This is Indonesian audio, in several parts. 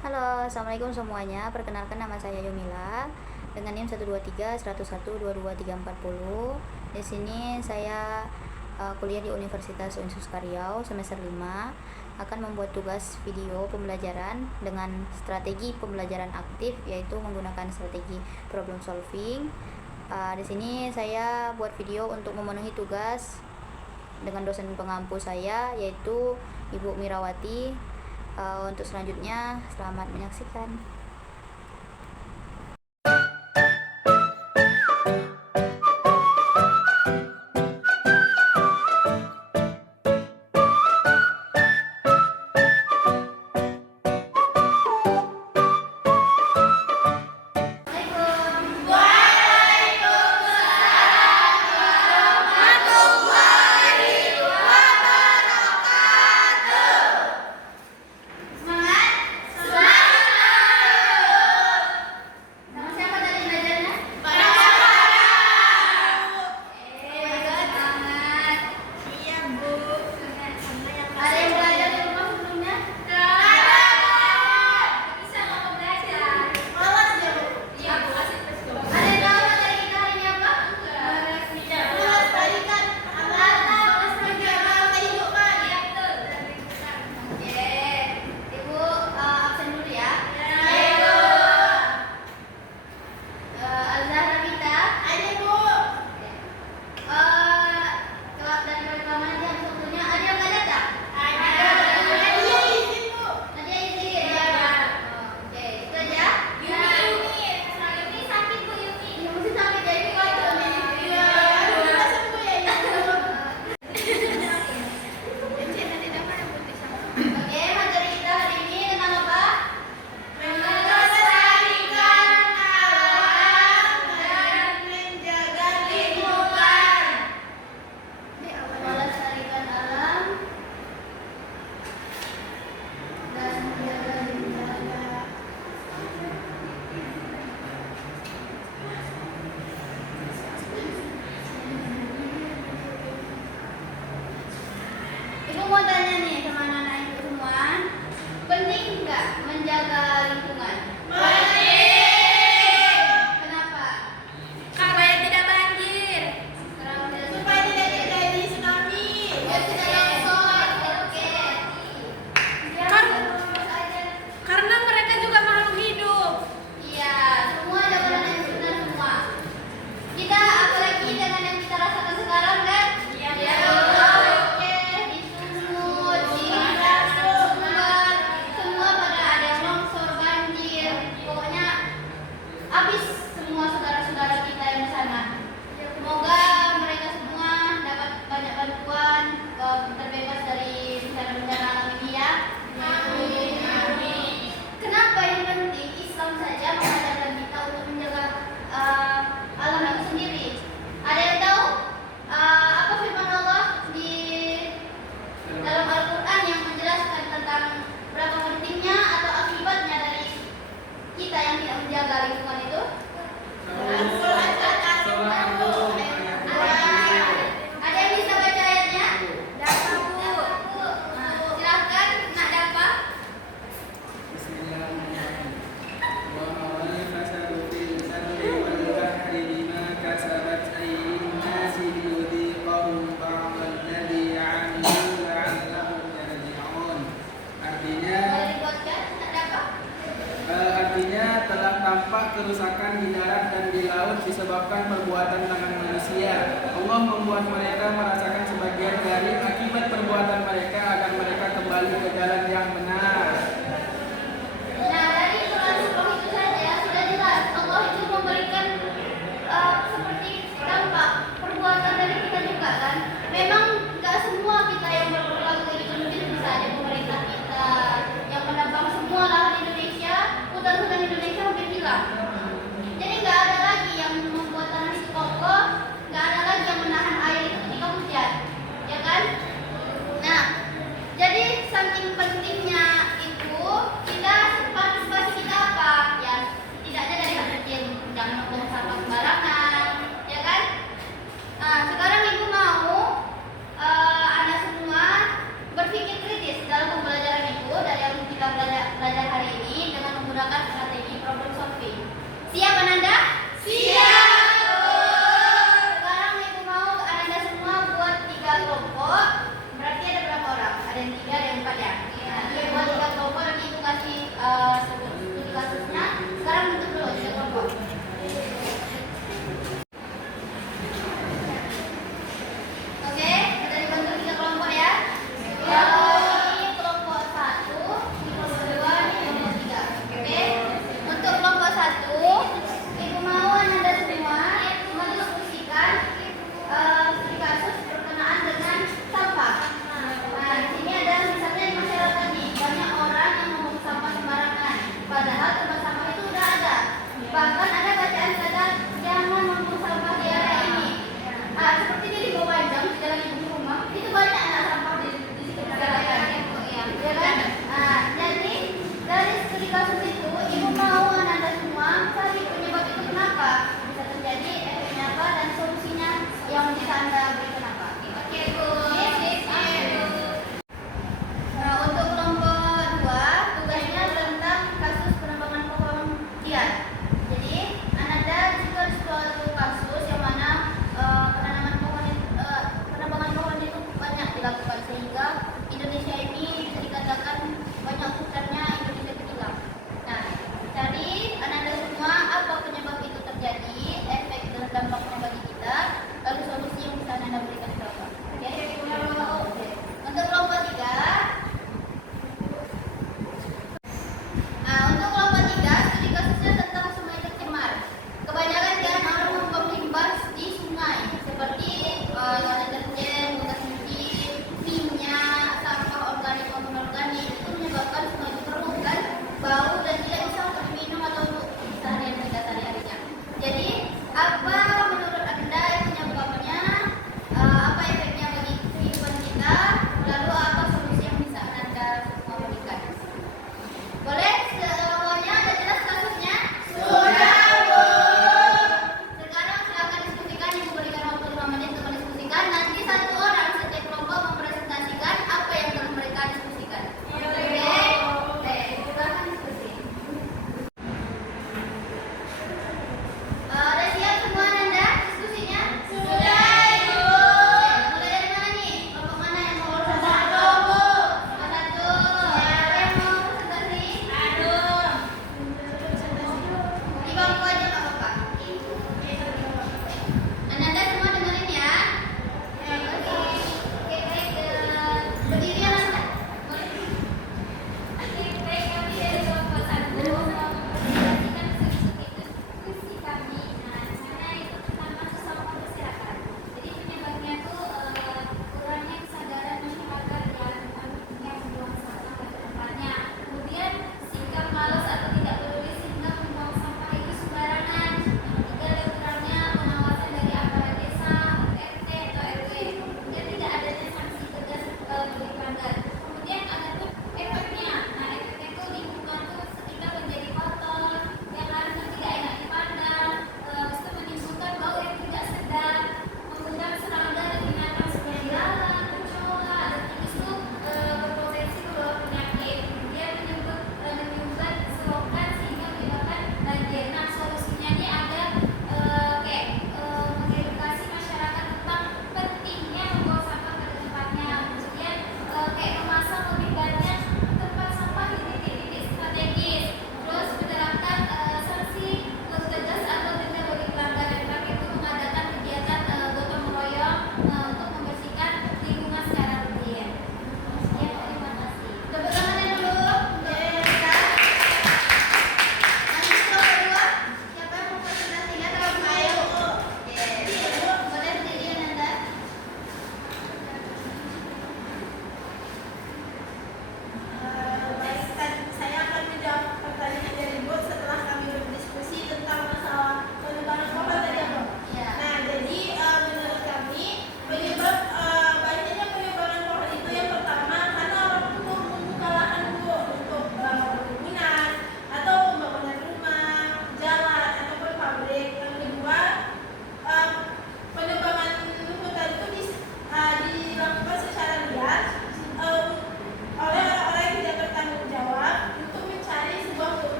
Halo, assalamualaikum semuanya. Perkenalkan, nama saya Yumila dengan NIM 123 101 223 40. Di sini saya kuliah di Universitas Unsus Riau semester 5, akan membuat tugas video pembelajaran dengan strategi pembelajaran aktif, yaitu menggunakan strategi problem solving. Di sini saya buat video untuk memenuhi tugas dengan dosen pengampu saya, yaitu Ibu Mirawati. Untuk selanjutnya, selamat menyaksikan. Ibu mau tanya nih sama anak-anak ibu semua, penting nggak menjaga lingkungan? Penting. Kenapa? Supaya tidak banjir. Supaya tidak terjadi tsunami. Biar tidak longsor. Oke. Karena mereka juga makhluk hidup. Iya, semua ada peran yang benar semua. Kita apalagi dengan yang kita rasakan sekarang kan? Iya. Habis semua saudara-saudara kita yang di sana. Semoga mereka semua dapat banyak bantuan, terbebas dari bencana-bencana alam ini ya. Amin. Amin. Kenapa yang penting Islam saja mengajarkan kita untuk menjaga alam itu sendiri? Ada yang tahu apa firman Allah di dalam Al-Quran yang menjelaskan tentang berapa pentingnya atau akibatnya dari kita yang tidak menjaga lingkungan itu? Ada yang bisa baca ayatnya? Dapat, Bu. Silakan, Nak Dafa. Boleh dibuatkan, Nak Dafa? Artinya telah tampak kerusakan di darat dan di laut disebabkan perbuatan tangan manusia. Allah membuat mereka merasakan sebagian dari akibat perbuatan mereka agar mereka kembali ke jalan yang benar. Nah, dari surah itu saja sudah jelas Allah itu memberikan seperti dampak perbuatan dari kita juga kan. Memang nggak semua kita yang berperilaku itu, mungkin bisa ada pemerintah kita yang menambang semua lahan Indonesia, hutan-hutan Indonesia hampir hilang. Jadi nggak ada lagi yang membuat tanah itu kokoh, nggak ada lagi yang menahan air itu ketika hujan, ya kan? Nah, jadi saking pentingnya itu kasus itu, Ibu mau Anda semua cari penyebab itu kenapa bisa terjadi, efeknya apa, dan solusinya yang bisa Anda berikan apa. Oke, Bu. Nah, untuk kelompok 2, tugasnya tentang kasus penambangan pohon liar. Jadi, Anda jika suatu kasus yang mana penambangan pohon itu banyak dilakukan sehingga Indonesia ini bisa dikatakan banyak hutannya Indonesia itu hilang. Nah, cari Anda semua apa penyebab itu terjadi, efek dan dampaknya bagi kita, lalu solusi yang bisa Anda berikan berapa. Oke. Untuk kelompok 3, untuk kelompok 3, studi kasusnya tentang sungai tercemar. Kebanyakan kan orang membuang limbah di sungai seperti deterjen, bekas cuci, minyak, sampah organik maupun organik, itu menyebabkan sungai itu keruh kan, bau dan tidak bisa untuk diminum atau untuk seharian kita sehari-harinya. Jadi apa menurut Anda penyebabnya, apa efeknya bagi kehidupan kita, lalu apa solusi yang bisa Anda semua berikan? Boleh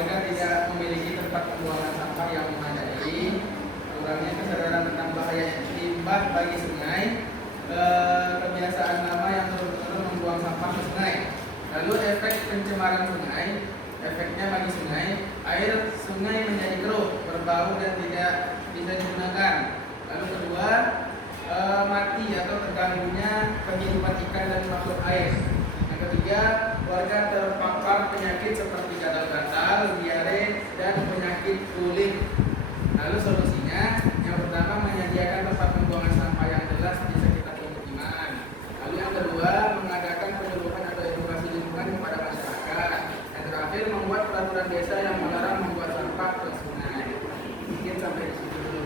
warga tidak memiliki tempat pembuangan sampah yang memadai, kurangnya kesadaran tentang bahaya limbah bagi sungai, kebiasaan lama yang terus-menerus membuang sampah ke sungai. Lalu efek pencemaran sungai, efeknya bagi sungai, air sungai menjadi keruh, berbau dan tidak bisa digunakan. Lalu kedua, mati atau terganggunya kehidupan ikan dan makhluk air. Yang ketiga, warga terpapar penyakit seperti gatal-gatal, diare, dan penyakit kulit. Lalu solusinya, yang pertama menyediakan tempat pembuangan sampah yang jelas di sekitar pemukiman. Lalu yang kedua, mengadakan penyuluhan atau edukasi lingkungan kepada masyarakat. Yang terakhir, membuat peraturan desa yang melarang membuat sampah ke sungai. Mungkin sampai di situ dulu.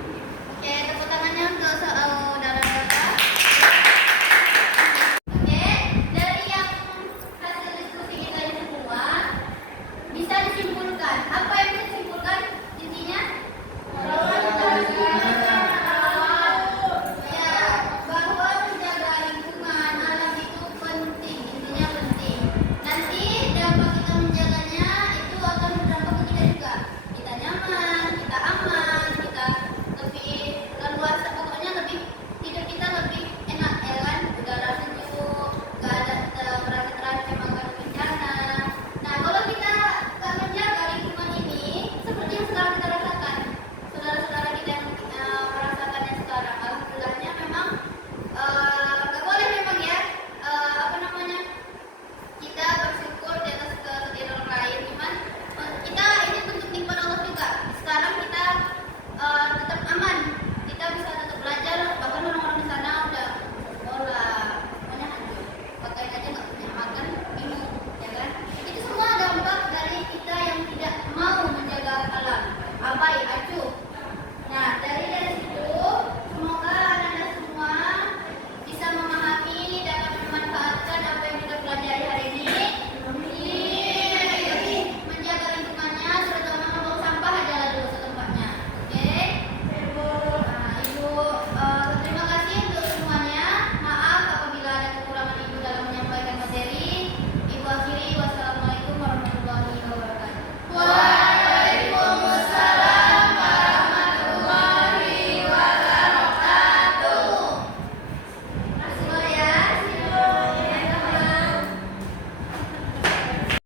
Oke, tepuk tangannya untuk saudara Bapak. Oke, dari yang hasil diskusi kita ini semua bisa disimpulkan